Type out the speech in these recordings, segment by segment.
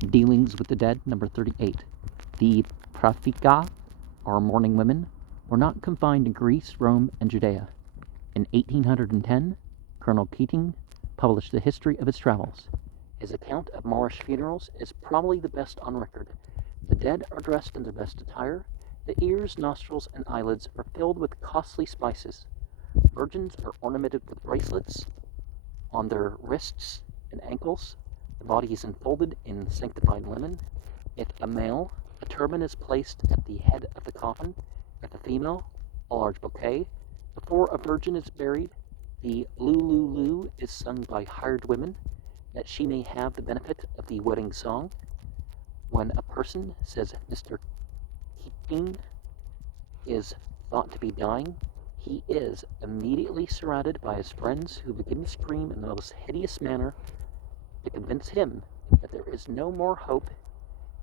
Dealings with the Dead, number 38. The Praphika, or mourning women, were not confined to Greece, Rome, and Judea. In 1810, Colonel Keating published the history of his travels. His account of Moorish funerals is probably the best on record. The dead are dressed in their best attire. The ears, nostrils, and eyelids are filled with costly spices. Virgins are ornamented with bracelets on their wrists and ankles. The body is enfolded in sanctified linen. If a male, a turban is placed at the head of the coffin. If a female, a large bouquet. Before a virgin is buried, the Lulu is sung by hired women, that she may have the benefit of the wedding song. When a person, says Mr. Keating, is thought to be dying, he is immediately surrounded by his friends, who begin to scream in the most hideous manner to convince him that there is no more hope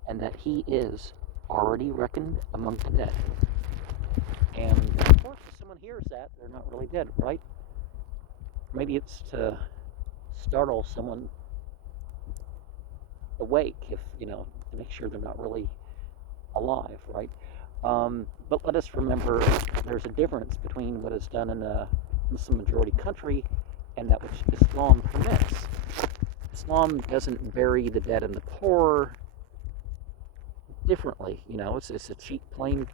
and that he is already reckoned among the dead. And of course, if someone hears that, they're not really dead, right? Maybe it's to startle someone awake, if, to make sure they're not really alive, right? But let us remember there's a difference between what is done in a Muslim majority country and that which Islam permits. Islam doesn't bury the dead and the poor differently. It's a cheap, plain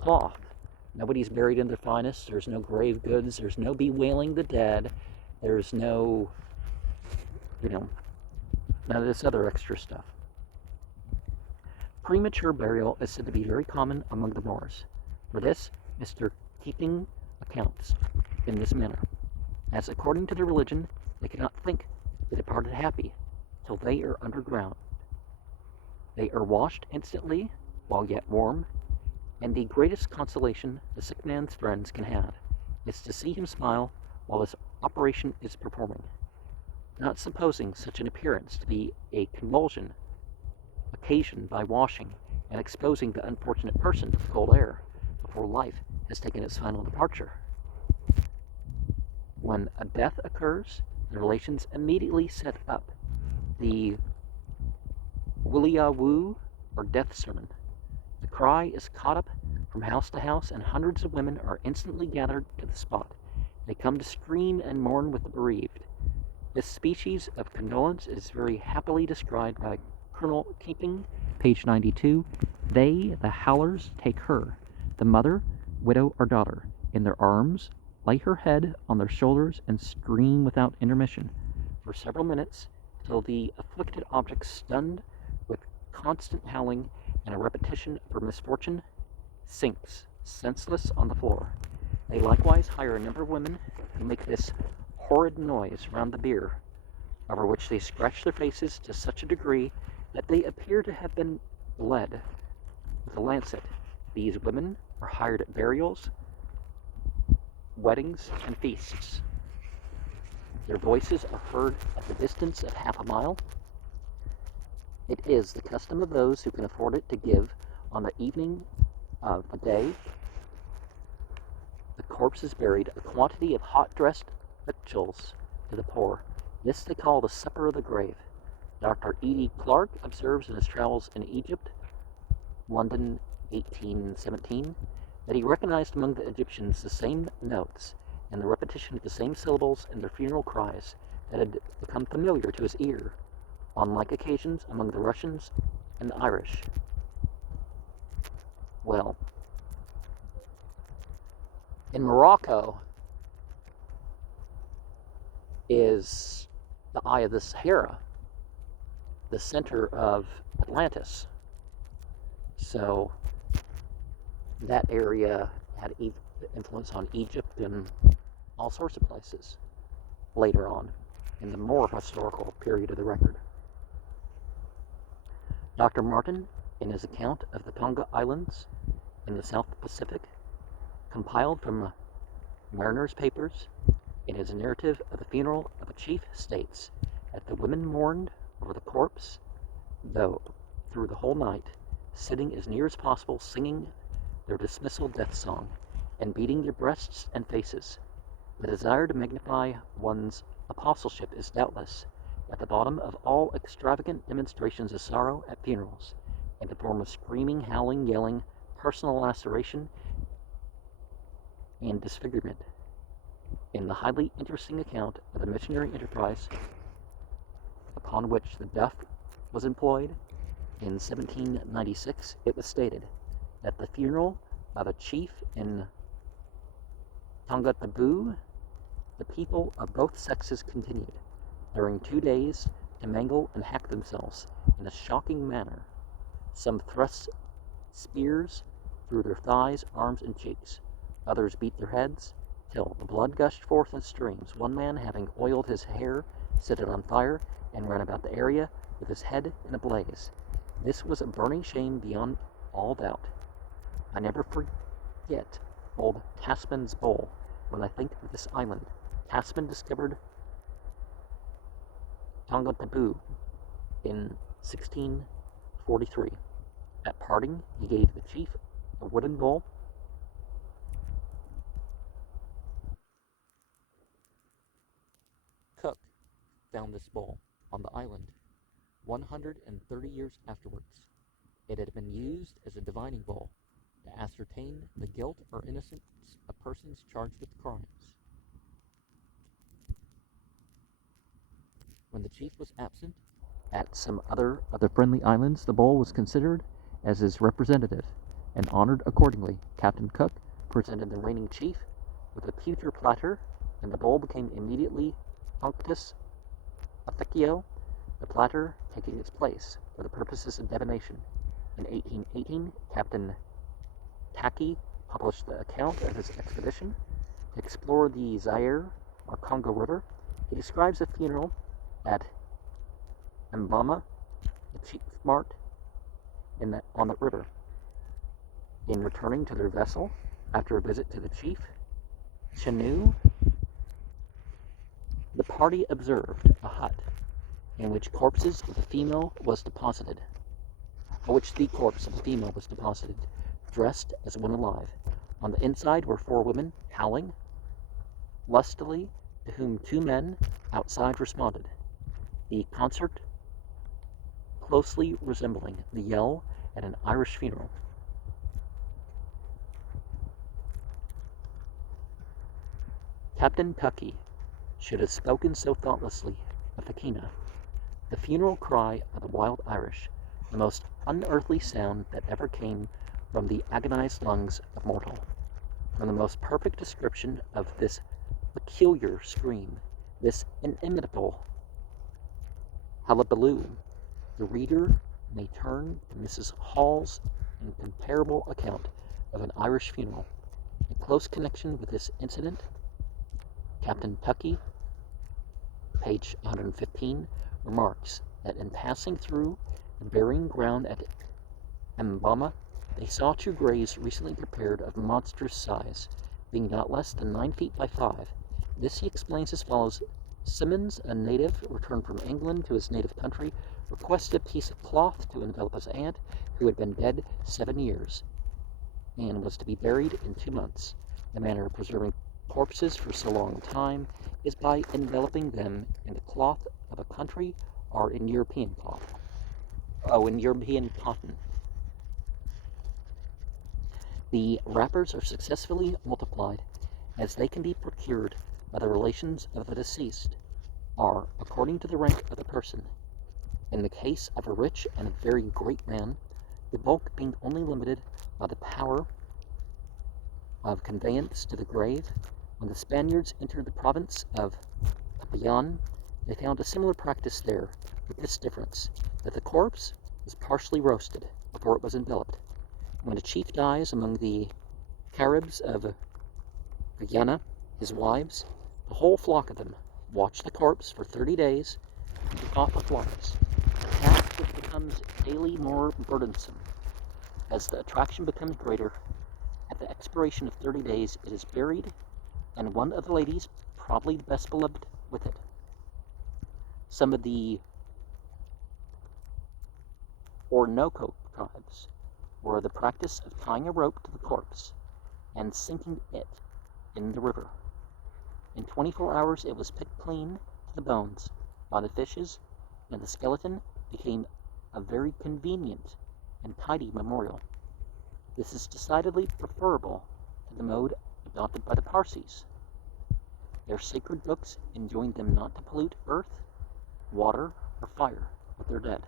cloth. Nobody's buried in their finest. There's no grave goods. There's no bewailing the dead. There's no, none of this other extra stuff. Premature burial is said to be very common among the Moors. For this, Mr. Keating accounts in this manner, as according to their religion, they cannot think the departed happy till they are underground. They are washed instantly while yet warm, and the greatest consolation the sick man's friends can have is to see him smile while this operation is performing, not supposing such an appearance to be a convulsion occasioned by washing and exposing the unfortunate person to the cold air before life has taken its final departure. When a death occurs, the relations immediately set up the Williawoo, or death sermon. The cry is caught up from house to house, and hundreds of women are instantly gathered to the spot. They come to scream and mourn with the bereaved. This species of condolence is very happily described by Colonel Keating, page 92. They, the Howlers, take her, the mother, widow, or daughter, in their arms, lay her head on their shoulders, and scream without intermission for several minutes, till the afflicted object, stunned with constant howling and a repetition of her misfortune, sinks senseless on the floor. They likewise hire a number of women who make this horrid noise round the bier, over which they scratch their faces to such a degree that they appear to have been bled with a lancet. These women are hired at burials, weddings, and feasts. Their voices are heard at the distance of half a mile. It is the custom of those who can afford it to give, on the evening of the day the corpse is buried, a quantity of hot-dressed victuals to the poor. This they call the supper of the grave. Dr. E.D. Clark observes in his travels in Egypt, London, 1817, that he recognized among the Egyptians the same notes and the repetition of the same syllables in their funeral cries that had become familiar to his ear on like occasions among the Russians and the Irish. Well, in Morocco is the Eye of the Sahara, the center of Atlantis. So that area had influence on Egypt and all sorts of places later on in the more historical period of the record. Dr. Martin, in his account of the Tonga Islands in the South Pacific, compiled from mariners' papers, in his narrative of the funeral of a chief, states that the women mourned over the corpse, though through the whole night, sitting as near as possible, singing their dismissal death song, and beating their breasts and faces. The desire to magnify one's apostleship is doubtless at the bottom of all extravagant demonstrations of sorrow at funerals, in the form of screaming, howling, yelling, personal laceration, and disfigurement. In the highly interesting account of the missionary enterprise upon which the duff was employed in 1796, it was stated that the funeral of a chief in Tongataboo, the people of both sexes continued, during 2 days, to mangle and hack themselves in a shocking manner. Some thrust spears through their thighs, arms, and cheeks. Others beat their heads, till the blood gushed forth in streams. One man, having oiled his hair, set it on fire, and ran about the area with his head in a blaze. This was a burning shame beyond all doubt. I never forget old Tasman's bowl when I think of this island. Tasman discovered Tongataboo in 1643. At parting, he gave the chief a wooden bowl Cook found this bowl on the island 130 years afterwards. It had been used as a divining bowl to ascertain the guilt or innocence of persons charged with crimes. When the chief was absent at some other of the friendly islands, the bowl was considered as his representative and honored accordingly. Captain Cook presented the reigning chief with a pewter platter, and the bowl became immediately functus officio, the platter taking its place for the purposes of divination. In 1818, Captain Taki published the account of his expedition to explore the Zaire or Congo River. He describes a funeral at Mbama, the chief mart on the river. In returning to their vessel after a visit to the chief, Chenu, the party observed a hut in which the corpse of the female was deposited, dressed as one alive. On the inside were 4 women howling lustily, to whom 2 men outside responded. The concert closely resembling the yell at an Irish funeral. Captain Tuckey should have spoken so thoughtlessly of Fakina, the funeral cry of the wild Irish, the most unearthly sound that ever came from the agonized lungs of mortal. From the most perfect description of this peculiar scream, this inimitable hullabaloo, the reader may turn to Mrs. Hall's incomparable account of an Irish funeral. In close connection with this incident, Captain Tuckey, page 115, remarks that in passing through the burying ground at Mbama, they saw 2 graves recently prepared of monstrous size, being not less than 9 feet by 5. This he explains as follows. Simmons, a native returned from England to his native country, requested a piece of cloth to envelop his aunt, who had been dead 7 years, and was to be buried in 2 months. The manner of preserving corpses for so long a time is by enveloping them in the cloth of a country or in European cotton. The wrappers are successfully multiplied as they can be procured by the relations of the deceased, or according to the rank of the person. In the case of a rich and a very great man, the bulk being only limited by the power of conveyance to the grave, when the Spaniards entered the province of Papayan, they found a similar practice there, with this difference, that the corpse was partially roasted before it was enveloped. When a chief dies among the Caribs of Guyana, his wives, the whole flock of them, watch the corpse for 30 days and pick off the flies, a task which becomes daily more burdensome. As the attraction becomes greater, at the expiration of 30 days it is buried, and one of the ladies, probably the best beloved, with it. Some of the Orinoco tribes were the practice of tying a rope to the corpse and sinking it in the river. In 24 hours it was picked clean to the bones on the fishes, and the skeleton became a very convenient and tidy memorial. This is decidedly preferable to the mode adopted by the Parsis. Their sacred books enjoined them not to pollute earth, water, or fire with their dead.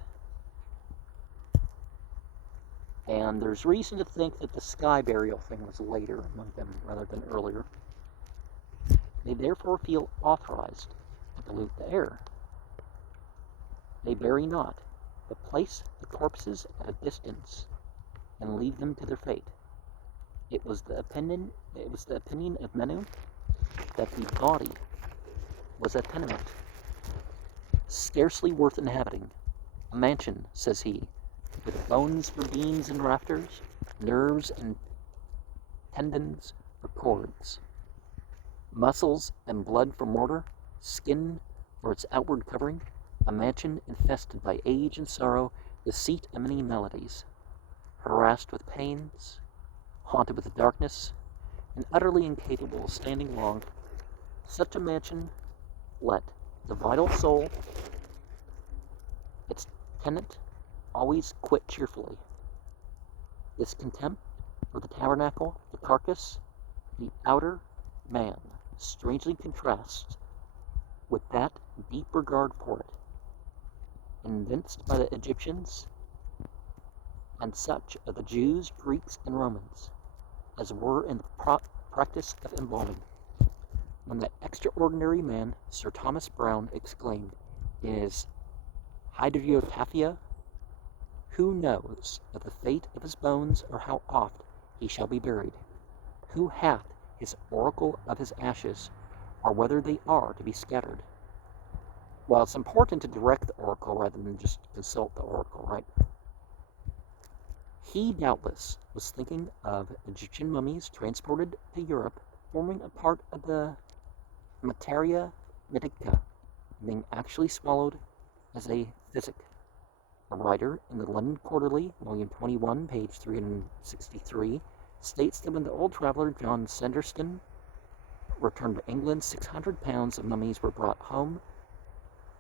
And there's reason to think that the sky burial thing was later among them rather than earlier. They therefore feel authorized to pollute the air. They bury not, but place the corpses at a distance and leave them to their fate. It was the opinion of Menu that the body was a tenement, scarcely worth inhabiting. A mansion, says he, with bones for beams and rafters, nerves and tendons for cords, muscles and blood for mortar, skin for its outward covering, a mansion infested by age and sorrow, the seat of many maladies, harassed with pains, haunted with darkness, and utterly incapable of standing long. Such a mansion let the vital soul, its tenant, always quit cheerfully. This contempt for the tabernacle, the carcass, the outer man, strangely contrasts with that deep regard for it, evinced by the Egyptians and such of the Jews, Greeks, and Romans, as were in the practice of embalming. When that extraordinary man, Sir Thomas Browne, exclaimed in his Hydriotaphia, "Who knows of the fate of his bones, or how oft he shall be buried? Who hath his oracle of his ashes, or whether they are to be scattered?" Well, it's important to direct the oracle rather than just consult the oracle, right? He doubtless was thinking of Egyptian mummies transported to Europe, forming a part of the materia mythica, being actually swallowed as a physic. A writer in the London Quarterly, volume 21, page 363, states that when the old traveller John Sanderston returned to England, 600 pounds of mummies were brought home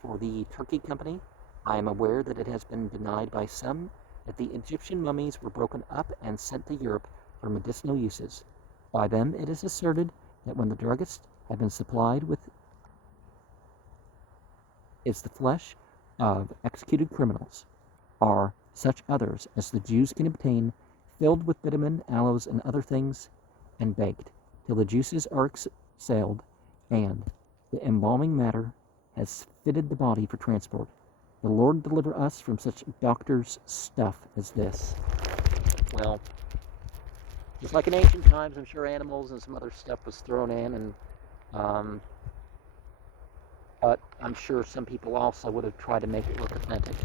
for the Turkey Company. I am aware that it has been denied by some that the Egyptian mummies were broken up and sent to Europe for medicinal uses. By them it is asserted that when the druggist had been supplied with is the flesh of executed criminals, are such others as the Jews can obtain, filled with bitumen, aloes, and other things, and baked, till the juices are exhaled, and the embalming matter has fitted the body for transport. The Lord deliver us from such doctor's stuff as this. Well, just like in ancient times, I'm sure animals and some other stuff was thrown in, and but I'm sure some people also would have tried to make it look authentic.